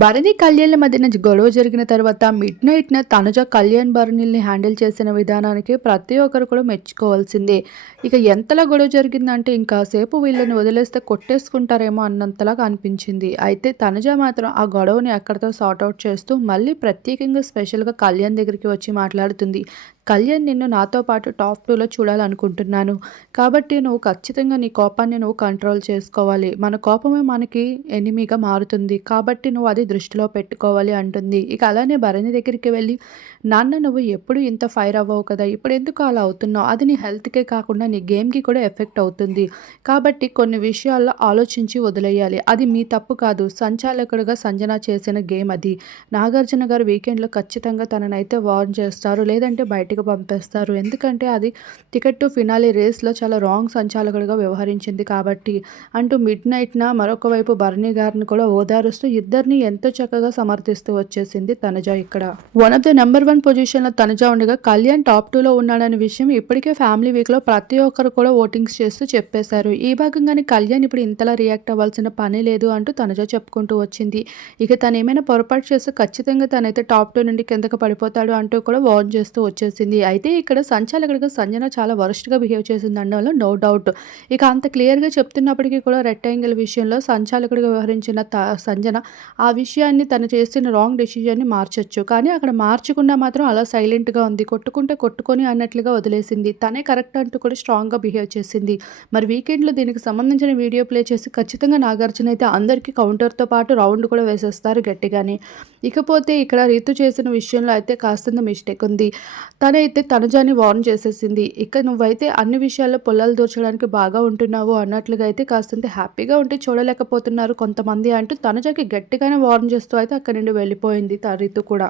భరణి కళ్యాణ్ల మధ్యన గొడవ జరిగిన తర్వాత మిడ్ నైట్న తనుజ కళ్యాణ్ భరణిల్ని హ్యాండిల్ చేసిన విధానానికి ప్రతి ఒక్కరు కూడా మెచ్చుకోవాల్సిందే. ఇక ఎంతలా గొడవ జరిగిందంటే ఇంకా సేపు వీళ్ళని వదిలేస్తే కొట్టేసుకుంటారేమో అన్నంతలాగా అనిపించింది. అయితే తనుజ మాత్రం ఆ గొడవని అక్కడితో సార్ట్అవుట్ చేస్తూ మళ్ళీ ప్రత్యేకంగా స్పెషల్గా కళ్యాణ్ దగ్గరికి వచ్చి మాట్లాడుతుంది. కళ్యాణ్ నిన్ను నాతో పాటు టాప్ టూలో చూడాలనుకుంటున్నాను. కాబట్టి నువ్వు ఖచ్చితంగా నీ కోపాన్ని నువ్వు కంట్రోల్ చేసుకోవాలి. మన కోపమే మనకి ఎనిమిగా మారుతుంది. కాబట్టి నువ్వు అది దృష్టిలో పెట్టుకోవాలి అంటుంది. ఇక అలానే భరణి దగ్గరికి వెళ్ళి నాన్న నువ్వు ఎప్పుడు ఇంత ఫైర్ అవ్వవు కదా? ఇప్పుడు ఎందుకు అలా అవుతున్నావు? అది నీ హెల్త్కే కాకుండా నీ గేమ్కి కూడా ఎఫెక్ట్ అవుతుంది. కాబట్టి కొన్ని విషయాల్లో ఆలోచించి వదిలేయాలి. అది మీ తప్పు కాదు. సంచాలకుడుగా సంజన చేసిన గేమ్ అది. నాగార్జున గారు వీకెండ్లో ఖచ్చితంగా తననైతే వార్న్ చేస్తారు. లేదంటే బయటకు పంపేస్తారు. ఎందుకంటే అది టికెట్ టు ఫినాలి రేస్లో చాలా రాంగ్ సంచాలకుడిగా వ్యవహరించింది కాబట్టి. అంటూ మిడ్ నైట్న మరొక వైపు భరణి గారిని కూడా ఓదారుస్తూ ఇద్దరిని ఎంతో చక్కగా సమర్థిస్తూ వచ్చేసింది తనుజ ఇక్కడ. One of the number one పొజిషన్లో తనుజ ఉండగా కళ్యాణ్ టాప్ టూలో ఉన్నాడనే విషయం ఇప్పటికే ఫ్యామిలీ వీక్లో ప్రతి ఒక్కరు కూడా ఓటింగ్స్ చేస్తూ చెప్పేశారు. ఈ భాగంగానే కళ్యాణ్ ఇప్పుడు ఇంతలా రియాక్ట్ అవ్వాల్సిన పని లేదు అంటూ తనుజ చెప్పుకుంటూ వచ్చింది. ఇక తను ఏమైనా పొరపాటు చేస్తే ఖచ్చితంగా తనైతే టాప్ టూ నుండి కిందకు పడిపోతాడు అంటూ కూడా వార్న్ చేస్తూ వచ్చేసింది. అయితే ఇక్కడ సంచాలకుడిగా సంజన చాలా వరస్ట్గా బిహేవ్ చేసింది అనడంలో నో డౌట్ ఇక అంత క్లియర్గా చెప్తున్నప్పటికీ కూడా రెక్టాంగిల్ విషయంలో సంచాలకుడిగా వ్యవహరించిన త సంజన ఆ విషయాన్ని తను చేసిన రాంగ్ డెసిషన్ని మార్చొచ్చు. కానీ అక్కడ మార్చకుండా మాత్రం అలా సైలెంట్గా ఉంది. కొట్టుకుంటే కొట్టుకొని అన్నట్లుగా వదిలేసింది. తనే కరెక్ట్ అంటూ కూడా స్ట్రాంగ్గా బిహేవ్ చేసింది. మరి వీకెండ్లో దీనికి సంబంధించిన వీడియో ప్లే చేసి ఖచ్చితంగా నాగార్జున అయితే అందరికీ కౌంటర్తో పాటు రౌండ్ కూడా వేసేస్తారు గట్టిగానే. ఇకపోతే ఇక్కడ రీతు చేసిన విషయంలో అయితే కాస్తంత మిస్టేక్ ఉంది. తనైతే తనుజాని వార్న్ చేసేసింది. ఇక నువ్వైతే అన్ని విషయాల్లో పొలాలు దూర్చడానికి బాగా ఉంటున్నావు అన్నట్లుగా అయితే కాస్తంత హ్యాపీగా ఉంటే చూడలేకపోతున్నారు కొంతమంది అంటూ తనుజాకి గట్టిగానే వార్న్ చేస్తూ అయితే అక్కడి నుండి వెళ్ళిపోయింది త కూడా.